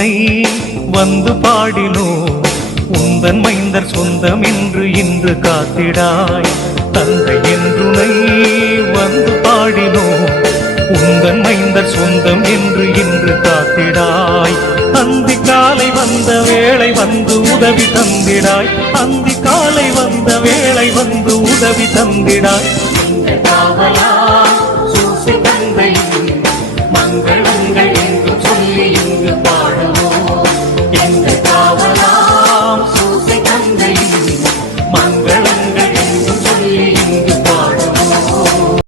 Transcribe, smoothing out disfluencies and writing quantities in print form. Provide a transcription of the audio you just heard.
என்றுனை வந்து பாடினோ உந்தன் மைந்தர் சொந்தம் என்று இன்று காத்திடாய் தந்தை என்றுனை வந்து பாடினோ உந்தன் மைந்தர் சொந்தம் என்று இன்று காத்திடாய் அந்தி காலை வந்த வேளை வந்து உதவி தந்திடாய் அந்தி காலை வந்த வேளை வந்து உதவி தந்திடாய்